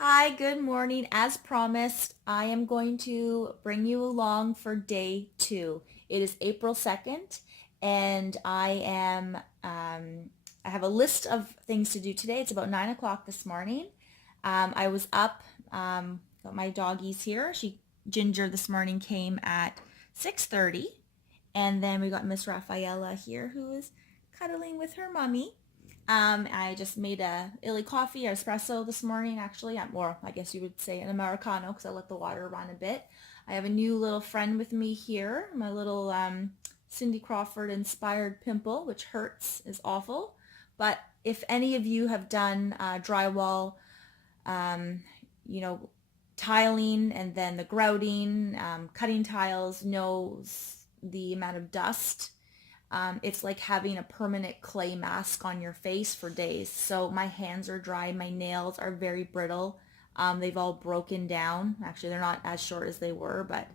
Hi, good morning. As promised, I am going to bring you along for day two. It is April 2nd, and I have a list of things to do today. It's about 9 o'clock this morning. I was up, got my doggies here. Ginger this morning came at 6:30, and then we got Miss Rafaela here who is cuddling with her mommy. I just made a illy coffee, or espresso this morning, actually. Or I guess you would say an Americano because I let the water run a bit. I have a new little friend with me here, my little Cindy Crawford inspired pimple, which hurts, is awful. But if any of you have done drywall, um, you know, tiling and then the grouting, cutting tiles, knows the amount of dust. It's like having a permanent clay mask on your face for days. So my hands are dry, my nails are very brittle. They've all broken down. Actually, they're not as short as they were, but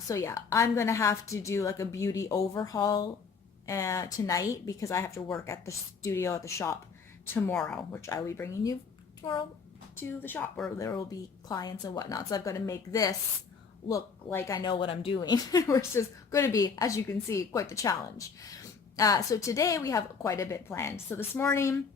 so yeah, I'm gonna have to do like a beauty overhaul tonight because I have to work at the studio at the shop tomorrow, which I will be bringing you tomorrow to the shop where there will be clients and whatnot. So I've got to make this look like I know what I'm doing, which is going to be, as you can see, quite the challenge. So today we have quite a bit planned. So this morning,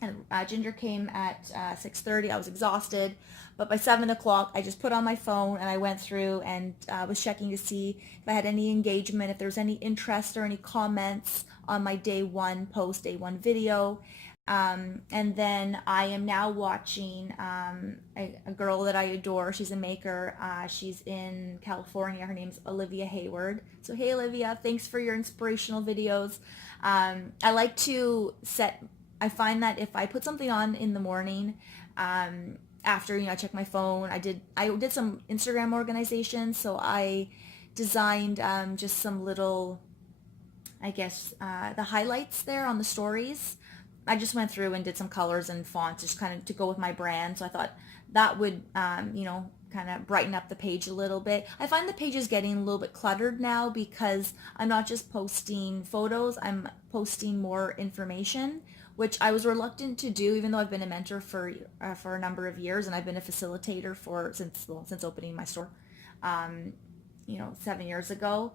and Ginger came at 6:30. I was exhausted, but by 7 o'clock, I just put on my phone and I went through and was checking to see if I had any engagement, if there was any interest or any comments on my day one post, day one video. And then I am now watching a girl that I adore. She's a maker. She's in California. Her name's Olivia Hayward. So hey Olivia, thanks for your inspirational videos. I like to I find that if I put something on in the morning, after I check my phone, I did some Instagram organization. So I designed just some little, I guess, the highlights there on the stories. I just went through and did some colors and fonts just kind of to go with my brand. So I thought that would, kind of brighten up the page a little bit. I find the page is getting a little bit cluttered now because I'm not just posting photos, I'm posting more information, which I was reluctant to do, even though I've been a mentor for a number of years, and I've been a facilitator since opening my store, 7 years ago.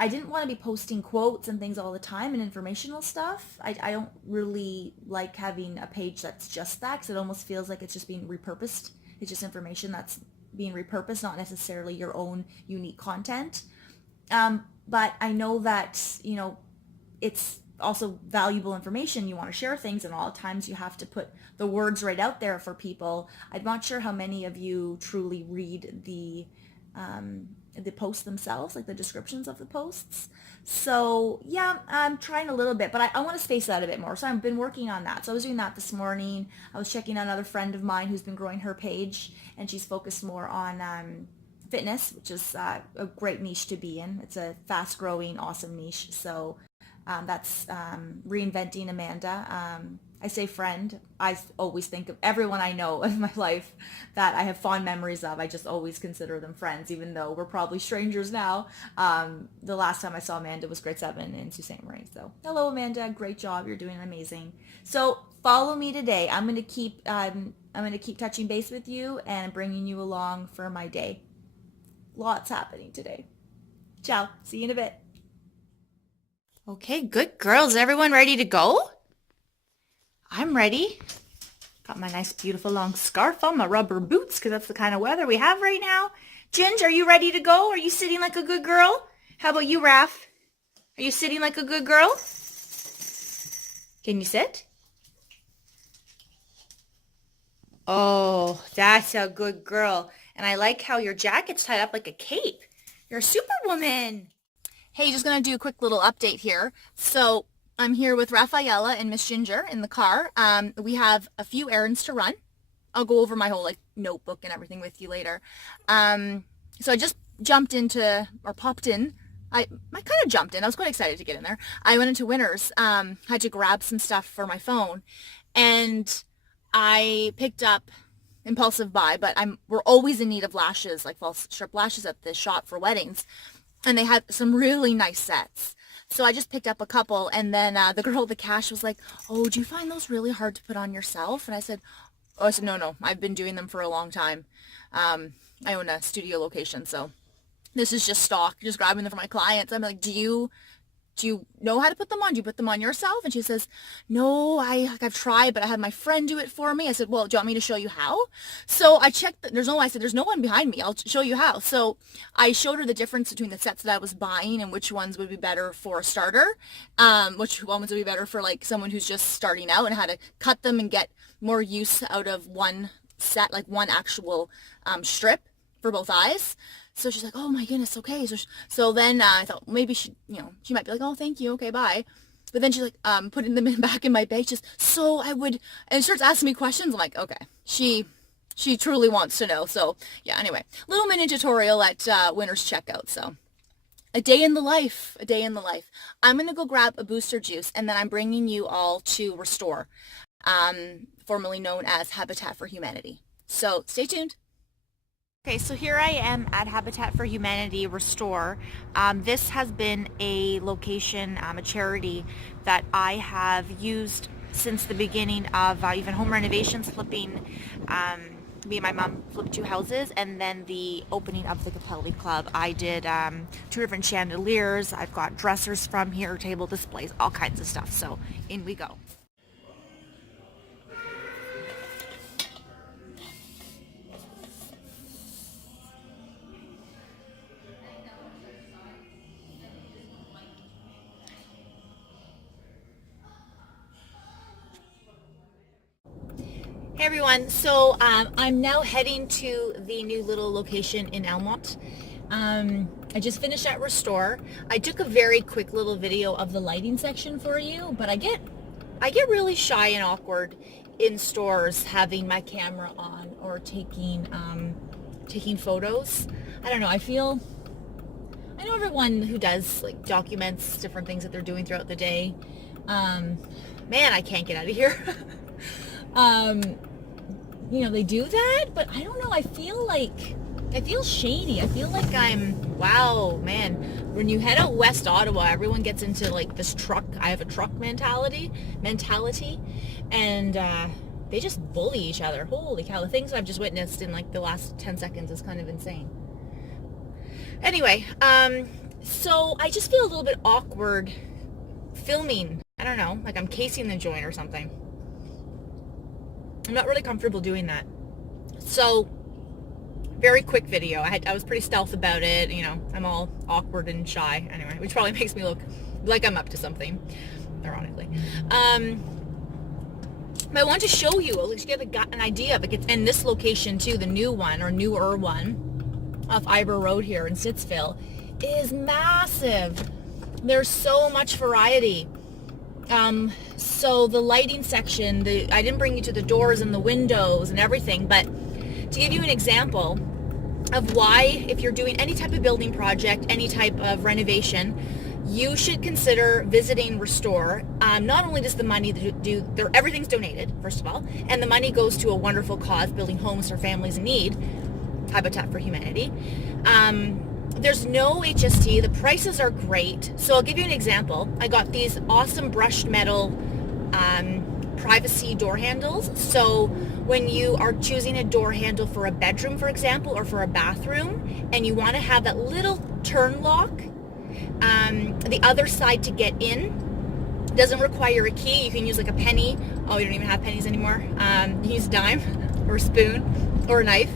I didn't want to be posting quotes and things all the time and informational stuff. I don't really like having a page that's just that because it almost feels like it's just being repurposed. It's just information that's being repurposed, not necessarily your own unique content. But I know that, it's also valuable information. You want to share things, and all times you have to put the words right out there for people. I'm not sure how many of you truly read the posts themselves, like the descriptions of the posts. So yeah, I'm trying a little bit, but I want to space that a bit more. So I've been working on that. So I was doing that this morning. I was checking out another friend of mine who's been growing her page, and she's focused more on fitness, which is a great niche to be in. It's a fast growing, awesome niche. So that's Reinventing Amanda. I say friend. I always think of everyone I know in my life that I have fond memories of. I just always consider them friends, even though we're probably strangers now. The last time I saw Amanda was grade 7 in Sault Ste. Marie. So hello, Amanda. Great job. You're doing amazing. So follow me today. I'm gonna keep touching base with you and bringing you along for my day. Lots happening today. Ciao. See you in a bit. Okay, good girls. Everyone ready to go? I'm ready. Got my nice, beautiful long scarf on, my rubber boots, because that's the kind of weather we have right now. Ginge, are you ready to go? Are you sitting like a good girl? How about you, Raph? Are you sitting like a good girl? Can you sit? Oh, that's a good girl. And I like how your jacket's tied up like a cape. You're a superwoman. Hey, just gonna do a quick little update here. So I'm here with Rafaela and Miss Ginger in the car. We have a few errands to run. I'll go over my whole notebook and everything with you later. So I just popped in. I kind of jumped in. I was quite excited to get in there. I went into Winners, had to grab some stuff for my phone, and I picked up impulsive buy, but we're always in need of lashes, like false strip lashes at the shop for weddings. And they had some really nice sets. So I just picked up a couple, and then the girl at the cash was like, oh, do you find those really hard to put on yourself? And I said, Oh, I said, no, I've been doing them for a long time. I own a studio location, so this is just stock, just grabbing them for my clients. I'm like, do you know how to put them on? Do you put them on yourself? And she says, no, I've tried, but I had my friend do it for me. I said, well, do you want me to show you how? So I checked, I said, there's no one behind me. I'll show you how. So I showed her the difference between the sets that I was buying and which ones would be better for a starter, which ones would be better for like someone who's just starting out, and how to cut them and get more use out of one set, like one actual strip for both eyes. So she's like, oh my goodness, okay. So then I thought maybe she might be like, oh, thank you, okay, bye. But then she's like, putting them back in my bag. Just so I would, and starts asking me questions. I'm like, okay, she truly wants to know. So yeah, anyway, little mini tutorial at winter's checkout. So a day in the life, a day in the life. I'm gonna go grab a booster juice, and then I'm bringing you all to Restore, formerly known as Habitat for Humanity. So stay tuned. Okay, so here I am at Habitat for Humanity Restore. This has been a location, a charity that I have used since the beginning of even home renovations, flipping. Me and my mom flipped 2 houses, and then the opening of the Capelli Club. I did 2 different chandeliers. I've got dressers from here, table displays, all kinds of stuff. So in we go. Hey everyone, so I'm now heading to the new little location in Elmont. I just finished at Restore. I took a very quick little video of the lighting section for you, but I get really shy and awkward in stores having my camera on or taking photos. I don't know, I know everyone who does like documents different things that they're doing throughout the day. Man, I can't get out of here. They do that, but I don't know, I feel shady. I feel like wow, man, when you head out West Ottawa, everyone gets into like this I have a truck mentality, and they just bully each other. Holy cow, the things I've just witnessed in like the last 10 seconds is kind of insane. Anyway, so I just feel a little bit awkward filming. I don't know, like I'm casing the joint or something. I'm not really comfortable doing that. So, very quick video. I was pretty stealth about it. I'm all awkward and shy anyway, which probably makes me look like I'm up to something, ironically. But I want to show you, at least get an idea of it. It's in this location too, the new one, or newer one, off Ivor Road here in Stittsville, is massive. There's so much variety. So the lighting section, I didn't bring you to the doors and the windows and everything, but to give you an example of why, if you're doing any type of building project, any type of renovation, you should consider visiting Restore. Not only does the money everything's donated, first of all, and the money goes to a wonderful cause, building homes for families in need, Habitat for Humanity. There's no HST. The prices are great. So I'll give you an example. I got these awesome brushed metal privacy door handles. So when you are choosing a door handle for a bedroom, for example, or for a bathroom, and you want to have that little turn lock, the other side to get in doesn't require a key. You can use like a penny. Oh, we don't even have pennies anymore. You can use a dime or a spoon or a knife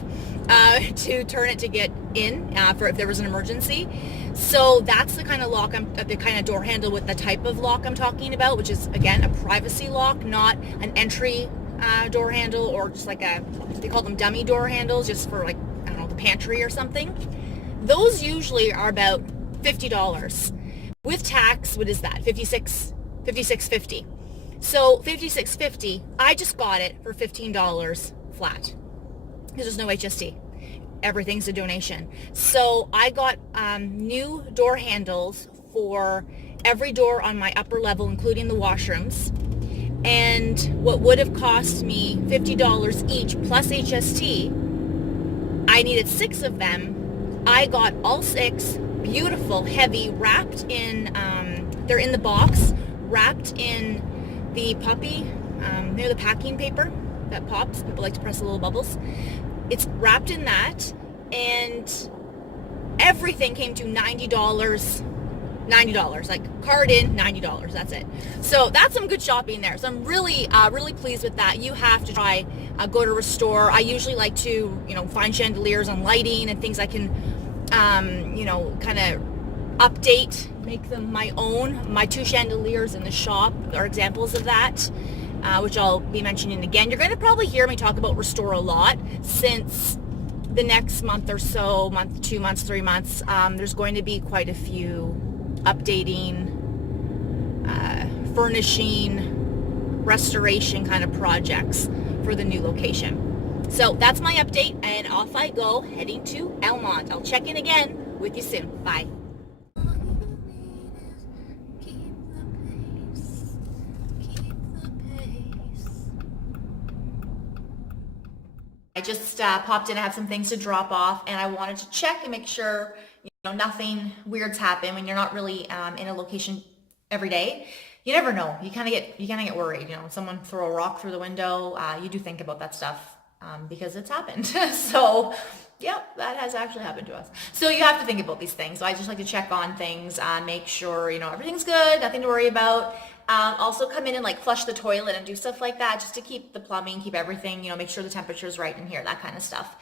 to turn it to get in for if there was an emergency. So that's the kind of lock, the kind of door handle with the type of lock I'm talking about, which is, again, a privacy lock, not an entry door handle, or just like they call them dummy door handles, just for like, I don't know, the pantry or something. Those usually are about $50. With tax, what is that? $56.50. So $56.50, I just got it for $15 flat, because there's no HST. Everything's a donation. So I got new door handles for every door on my upper level, including the washrooms. And what would have cost me $50 each plus HST, I needed 6 of them. I got all 6, beautiful, heavy, wrapped in, they're in the box, wrapped in the puppy, the packing paper. that pops. People like to press the little bubbles. It's wrapped in that, and everything came to $90. $90, like card in, $90, that's it. So that's some good shopping there. So I'm really pleased with that. You have to try, go to a store. I usually like to, find chandeliers on lighting and things I can, kind of update, make them my own. My 2 chandeliers in the shop are examples of that, which I'll be mentioning again. You're going to probably hear me talk about Restore a lot, since the next month or so, month, 2 months, 3 months, there's going to be quite a few updating, furnishing, restoration kind of projects for the new location. So that's my update, and off I go, heading to Elmont. I'll check in again with you soon. Bye. I just popped in. I have some things to drop off, and I wanted to check and make sure nothing weird's happen when you're not really in a location every day. You never know. You kind of get worried. When someone throw a rock through the window, you do think about that stuff because it's happened. So yeah, that has actually happened to us. So you have to think about these things. So I just like to check on things, make sure everything's good, nothing to worry about. Also come in and like flush the toilet and do stuff like that, just to keep the plumbing, keep everything, make sure the temperature's right in here, that kind of stuff.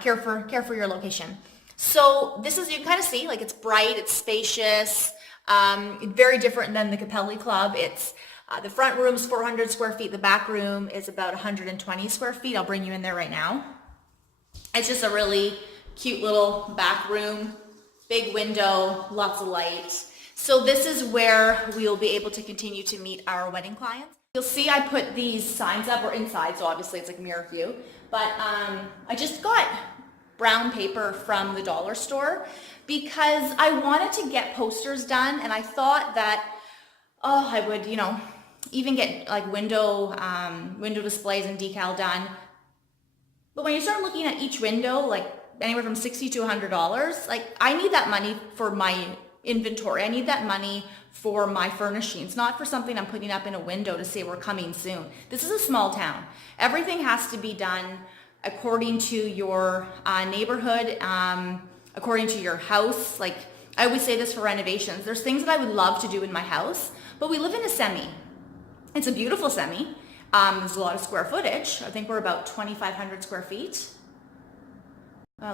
Care for your location. So this is, you can kind of see, like, it's bright, it's spacious, very different than the Capelli Club. It's the front room's 400 square feet, the back room is about 120 square feet. I'll bring you in there right now. It's just a really cute little back room, big window, lots of light. So this is where we'll be able to continue to meet our wedding clients. You'll see I put these signs up. We're inside, so obviously it's like mirror view. But I just got brown paper from the dollar store because I wanted to get posters done, and I thought that, I would, even get like window displays and decal done. But when you start looking at each window, like anywhere from $60 to $100, like I need that money for my inventory. I need that money for my furnishings, not for something I'm putting up in a window to say we're coming soon. This is a small town. Everything has to be done according to your neighborhood, according to your house. Like I always say this for renovations. There's things that I would love to do in my house, but we live in a semi. It's a beautiful semi. There's a lot of square footage. I think we're about 2,500 square feet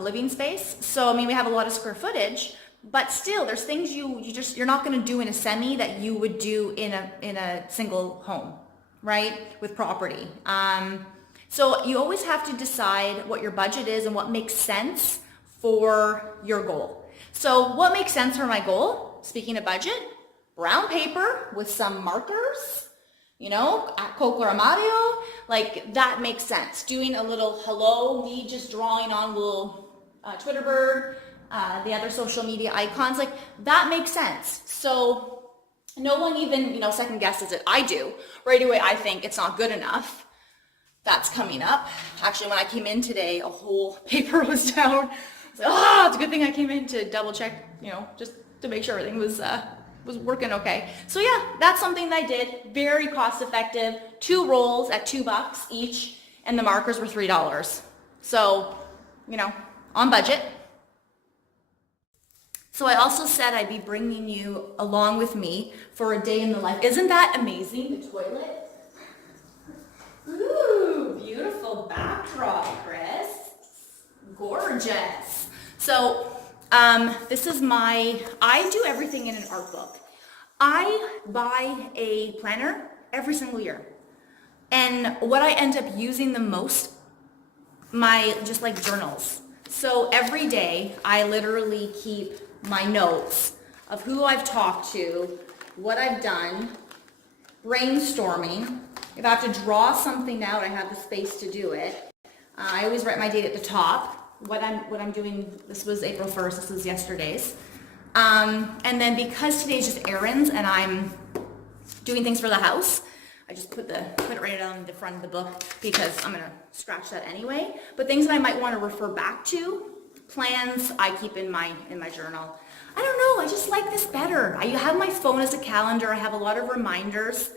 living space. So, we have a lot of square footage, but still there's things you're not going to do in a semi that you would do in a single home, right? With property. So you always have to decide what your budget is and what makes sense for your goal. So what makes sense for my goal? Speaking of budget, brown paper with some markers, at Coco Armario, like that makes sense. Doing a little hello, me just drawing on a little Twitter bird, the other social media icons, like that makes sense. So no one even, second guesses it. I do. Right away, I think it's not good enough. That's coming up. Actually, when I came in today, a whole paper was down. I was like, it's a good thing I came in to double check, just to make sure everything was working okay. So yeah, that's something that I did. Very cost effective. 2 rolls at $2 each, and the markers were $3. So, on budget. So I also said I'd be bringing you along with me for a day in the life. Isn't that amazing, the toilet? Ooh, beautiful backdrop, Chris. Gorgeous. So this is I do everything in an art book. I buy a planner every single year. And what I end up using the most, just like journals. So every day I literally keep my notes of who I've talked to, what I've done, brainstorming. If I have to draw something out, I have the space to do it. I always write my date at the top. What I'm doing, this was April 1st, this is yesterday's. And then because today's just errands and I'm doing things for the house, I just put it right on the front of the book because I'm gonna scratch that anyway. But things that I might want to refer back to, plans, I keep in my journal. I don't know, I just like this better. I have my phone as a calendar. I have a lot of reminders.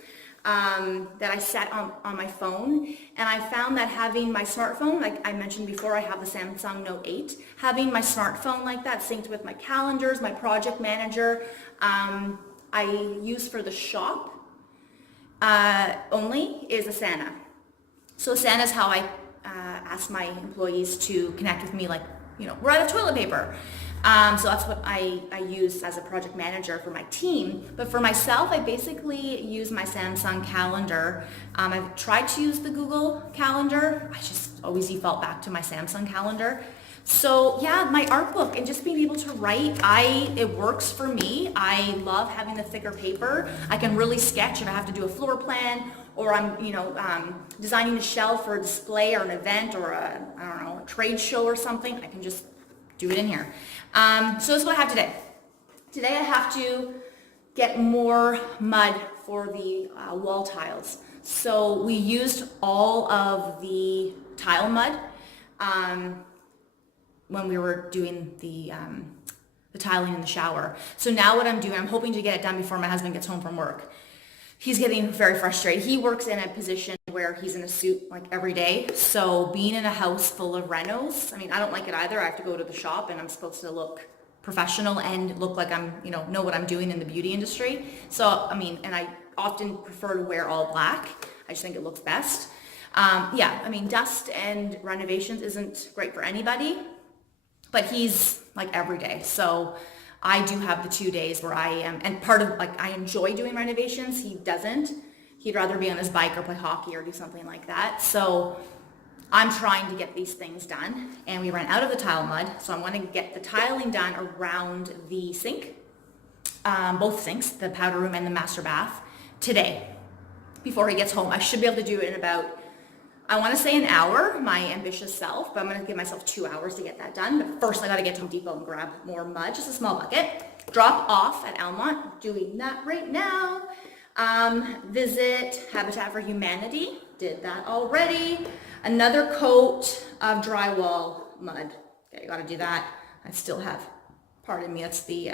that I set on my phone, and I found that having my smartphone, like I mentioned before, I have the Samsung Note 8, having my smartphone like that synced with my calendars, my project manager, I use for the shop only is Asana. So Asana is how I ask my employees to connect with me, like, we're out of toilet paper. So that's what I use as a project manager for my team. But for myself, I basically use my Samsung calendar. I've tried to use the Google Calendar. I just always default back to my Samsung calendar. So yeah, my art book and just being able to write, it works for me. I love having the thicker paper. I can really sketch if I have to do a floor plan, or I'm, designing a shelf for a display or an event or a trade show or something. I can just do it in here. So this is what I have today. Today I have to get more mud for the wall tiles. So we used all of the tile mud when we were doing the tiling in the shower. So now what I'm doing, I'm hoping to get it done before my husband gets home from work. He's getting very frustrated. He works in a position where he's in a suit like every day. So being in a house full of renos, I don't like it either. I have to go to the shop and I'm supposed to look professional and look like I'm, know what I'm doing in the beauty industry. So, and I often prefer to wear all black. I just think it looks best. Dust and renovations isn't great for anybody, but he's like every day. So I do have the 2 days where I am, and part of I enjoy doing renovations. He doesn't. He'd rather be on his bike or play hockey or do something like that. So I'm trying to get these things done, and we ran out of the tile mud. So I'm going to get the tiling done around the sink, both sinks, the powder room and the master bath, today before he gets home. I should be able to do it in about, I want to say an hour, my ambitious self, but I'm going to give myself 2 hours to get that done. But first I got to get to Home Depot and grab more mud, just a small bucket. Drop off at Almont, doing that right now. Visit Habitat for Humanity, did that already. Another coat of drywall mud. Okay, you got to do that. I still have, pardon me, that's the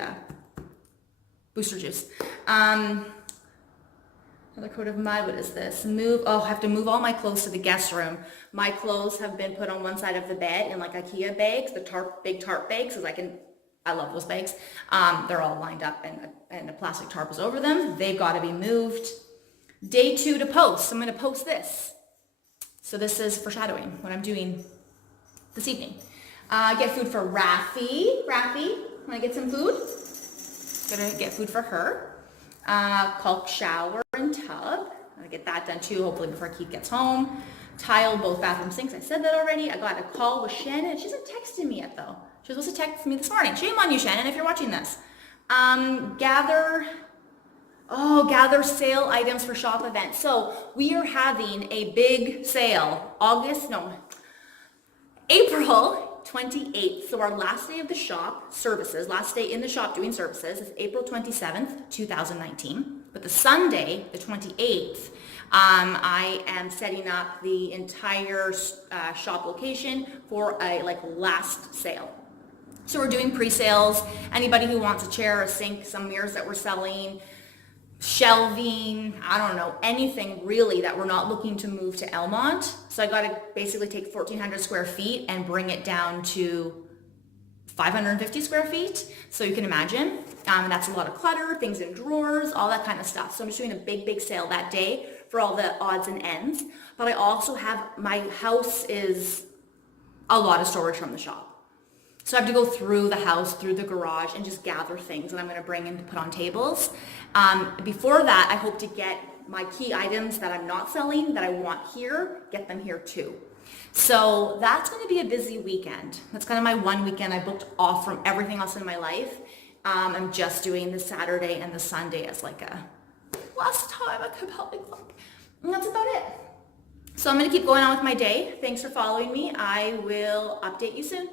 booster juice. Another coat of mud. What is this? I have to move all my clothes to the guest room. My clothes have been put on one side of the bed in like IKEA bags, big tarp bags, because I love those bags. They're all lined up and a plastic tarp is over them. They've got to be moved. Day 2 to post. I'm going to post this. So this is foreshadowing what I'm doing this evening. Get food for Raffy. Raffy, want to get some food? Gonna get food for her. Caulk shower and tub. I'm gonna get that done too, hopefully before Keith gets home. Tile both bathroom sinks. I said that already. I got a call with Shannon. She hasn't texted me yet though. She was supposed to text me this morning. Shame on you, Shannon, if you're watching this. Gather sale items for shop events. So we are having a big sale April 28th. So our last day of the shop services, last day in the shop doing services is April 27th, 2019. But the Sunday, the 28th, I am setting up the entire shop location for a last sale. So we're doing pre-sales. Anybody who wants a chair, a sink, some mirrors that we're selling, shelving, I don't know, anything really that we're not looking to move to Almont. So I got to basically take 1,400 square feet and bring it down to 550 square feet. So you can imagine, and that's a lot of clutter, things in drawers, all that kind of stuff. So I'm just doing a big sale that day for all the odds and ends. But I also have, my house is a lot of storage from the shop. So I have to go through the house, through the garage, and just gather things that I'm going to bring in to put on tables. Before that, I hope to get my key items that I'm not selling, that I want here, get them here too. So that's going to be a busy weekend. That's kind of my one weekend I booked off from everything else in my life. I'm just doing the Saturday and the Sunday as like a last time I could help me look. And that's about it. So I'm going to keep going on with my day. Thanks for following me. I will update you soon.